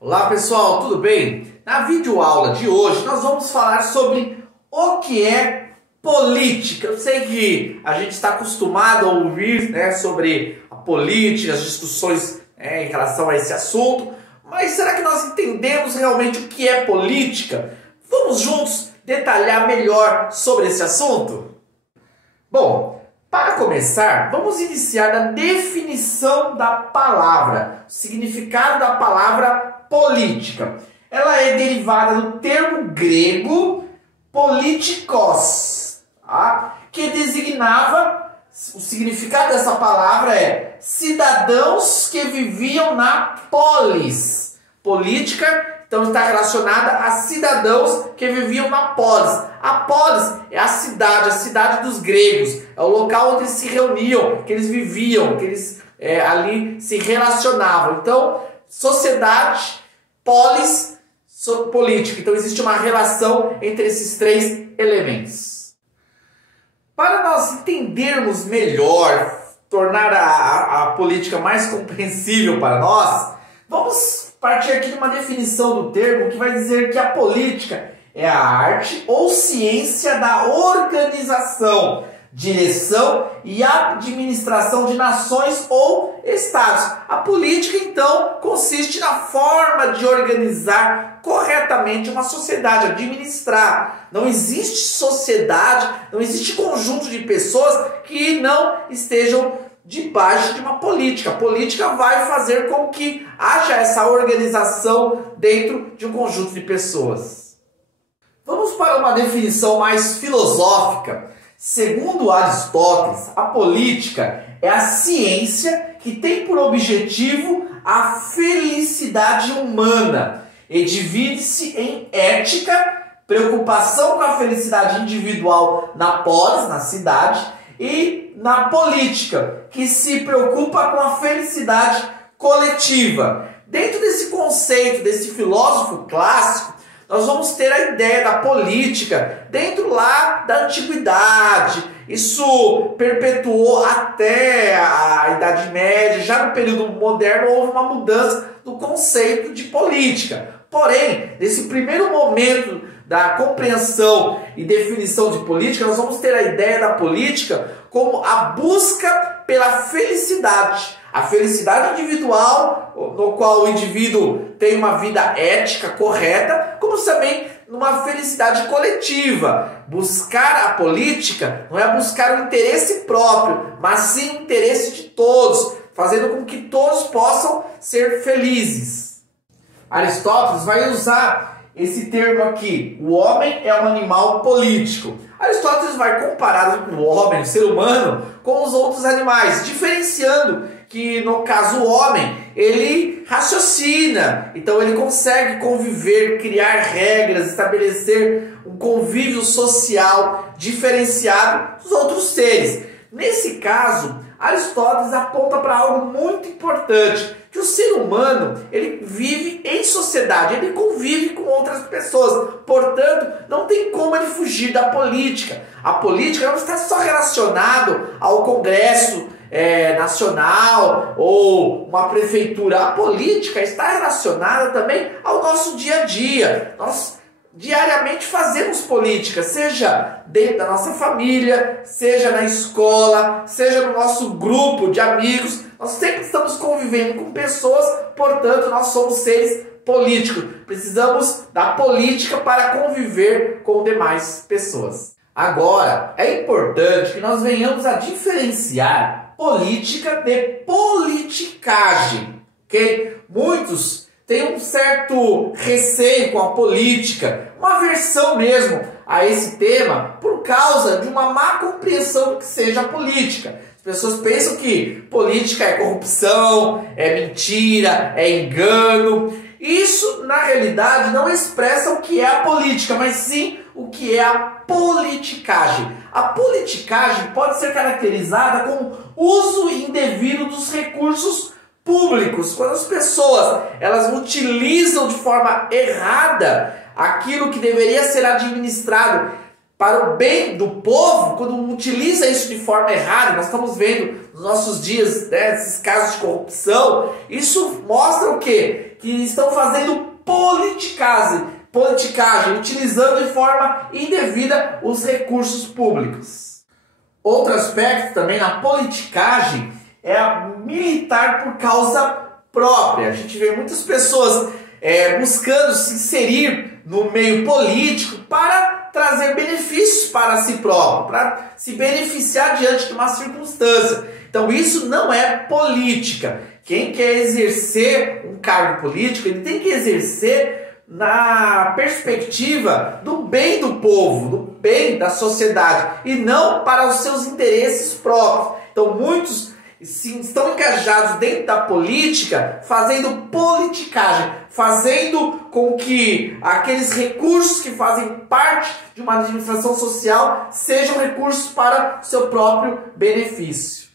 Olá pessoal, tudo bem? Na videoaula de hoje nós vamos falar sobre o que é política. Eu sei que a gente está acostumado a ouvir, sobre a política, as discussões em relação a esse assunto, mas será que nós entendemos realmente o que é política? Vamos juntos detalhar melhor sobre esse assunto? Bom, para começar, vamos iniciar da definição da palavra, o significado da palavra política. Ela é derivada do termo grego politikos, que designava, o significado dessa palavra é cidadãos que viviam na polis. Política, então, está relacionada a cidadãos que viviam na polis. A polis é a cidade dos gregos. É o local onde eles se reuniam, que eles viviam, que eles ali se relacionavam. Então, sociedade, polis, política. Então, existe uma relação entre esses três elementos. Para nós entendermos melhor, tornar a política mais compreensível para nós, vamos partir aqui de uma definição do termo que vai dizer que a política é a arte ou ciência da organização, direção e administração de nações ou estados. A política, então, consiste na forma de organizar corretamente uma sociedade, administrar. Não existe sociedade, não existe conjunto de pessoas que não estejam debaixo de uma política. A política vai fazer com que haja essa organização dentro de um conjunto de pessoas. Vamos para uma definição mais filosófica. Segundo Aristóteles, a política é a ciência que tem por objetivo a felicidade humana e divide-se em ética, preocupação com a felicidade individual na polis, na cidade, e na política, que se preocupa com a felicidade coletiva. Dentro desse conceito, desse filósofo clássico, nós vamos ter a ideia da política dentro lá da antiguidade. Isso perpetuou até a Idade Média. Já no período moderno houve uma mudança do conceito de política. Porém, nesse primeiro momento da compreensão e definição de política, nós vamos ter a ideia da política como a busca pela felicidade. A felicidade individual, no qual o indivíduo tem uma vida ética correta, como também numa felicidade coletiva. Buscar a política não é buscar o interesse próprio, mas sim o interesse de todos, fazendo com que todos possam ser felizes. Aristóteles vai usar esse termo aqui, o homem é um animal político. Aristóteles vai comparar o homem, o ser humano, com os outros animais, diferenciando que, no caso, o homem, ele raciocina, então ele consegue conviver, criar regras, estabelecer um convívio social diferenciado dos outros seres. Nesse caso, Aristóteles aponta para algo muito importante, que o ser humano, ele vive em sociedade, ele convive com outras pessoas, portanto, não tem como ele fugir da política. A política não está só relacionada ao Congresso nacional ou uma prefeitura. A política está relacionada também ao nosso dia a dia. Nós diariamente fazemos política, seja dentro da nossa família, seja na escola, seja no nosso grupo de amigos. Nós sempre estamos convivendo com pessoas, portanto, nós somos seres políticos. Precisamos da política para conviver com demais pessoas. Agora, é importante que nós venhamos a diferenciar política de politicagem, ok? Muitos têm um certo receio com a política, uma aversão mesmo a esse tema por causa de uma má compreensão do que seja a política. As pessoas pensam que política é corrupção, é mentira, é engano. Isso, na realidade, não expressa o que é a política, mas sim o que é a politicagem. A politicagem pode ser caracterizada como uso indevido dos recursos públicos, quando as pessoas elas utilizam de forma errada aquilo que deveria ser administrado para o bem do povo, quando utiliza isso de forma errada. Nós estamos vendo nos nossos dias esses casos de corrupção. Isso mostra o quê? que estão fazendo politicagem, utilizando de forma indevida os recursos públicos. Outro aspecto também na politicagem é a militar por causa própria. A gente vê muitas pessoas buscando se inserir no meio político para trazer benefícios para si próprio, para se beneficiar diante de uma circunstância. Então isso não é política. Quem quer exercer um cargo político, ele tem que exercer na perspectiva do bem do povo, do bem da sociedade, e não para os seus interesses próprios. Então muitos estão engajados dentro da política, fazendo politicagem, fazendo com que aqueles recursos que fazem parte de uma administração social sejam recursos para seu próprio benefício.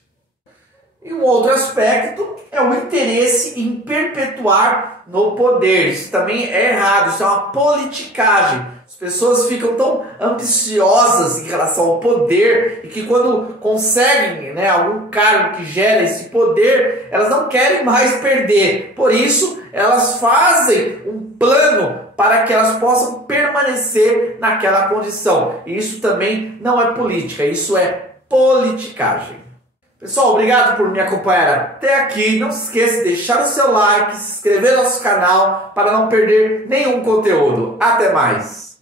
E um outro aspecto é o interesse em perpetuar no poder. Isso também é errado, isso é uma politicagem. As pessoas ficam tão ambiciosas em relação ao poder e que quando conseguem algum cargo que gera esse poder, elas não querem mais perder. Por isso, elas fazem um plano para que elas possam permanecer naquela condição. E isso também não é política, isso é politicagem. Pessoal, obrigado por me acompanhar até aqui. Não se esqueça de deixar o seu like, se inscrever no nosso canal para não perder nenhum conteúdo. Até mais!